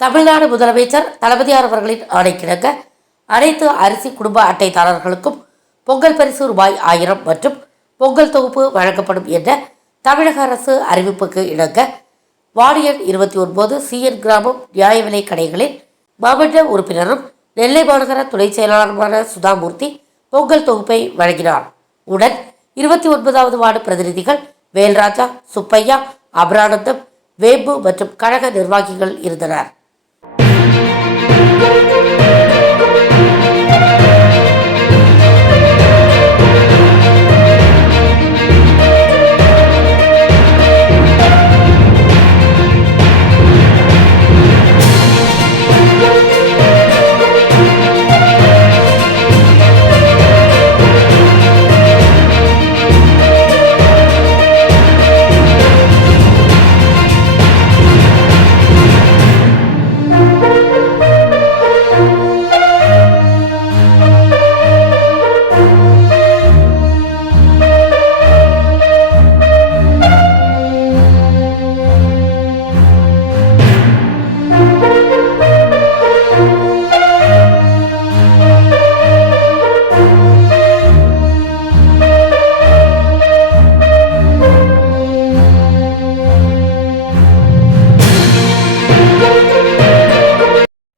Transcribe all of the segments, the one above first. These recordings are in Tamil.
தமிழ்நாடு முதலமைச்சர் தளபதியார் அவர்களின் ஆணைக்கிணங்க அனைத்து அரிசி குடும்ப அட்டைதாரர்களுக்கும் பொங்கல் பரிசு ரூபாய் 1000 மற்றும் பொங்கல் தொகுப்பு வழங்கப்படும் என்ற தமிழக அரசு அறிவிப்புக்கு இணங்க வார்டு எண் 29 சிஎன் கிராமம் நியாய விலை கடைகளில் மாவட்ட உறுப்பினரும் நெல்லை மாநகர துணை செயலாளருமான சுதாமூர்த்தி பொங்கல் தொகுப்பை வழங்கினார். உடன் 29வது வார்டு பிரதிநிதிகள் வேல்ராஜா, சுப்பையா, அபரானந்தம், வேம்பு மற்றும் கழக நிர்வாகிகள் இருந்தனர்.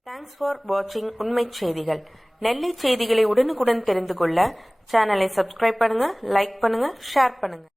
Thanks for watching உண்மை செய்திகள். நெல்லை செய்திகளை உடனுக்குடன் தெரிந்து கொள்ள சேனலை சப்ஸ்கிரைப் பண்ணுங்க, லைக் பண்ணுங்க, ஷேர் பண்ணுங்க.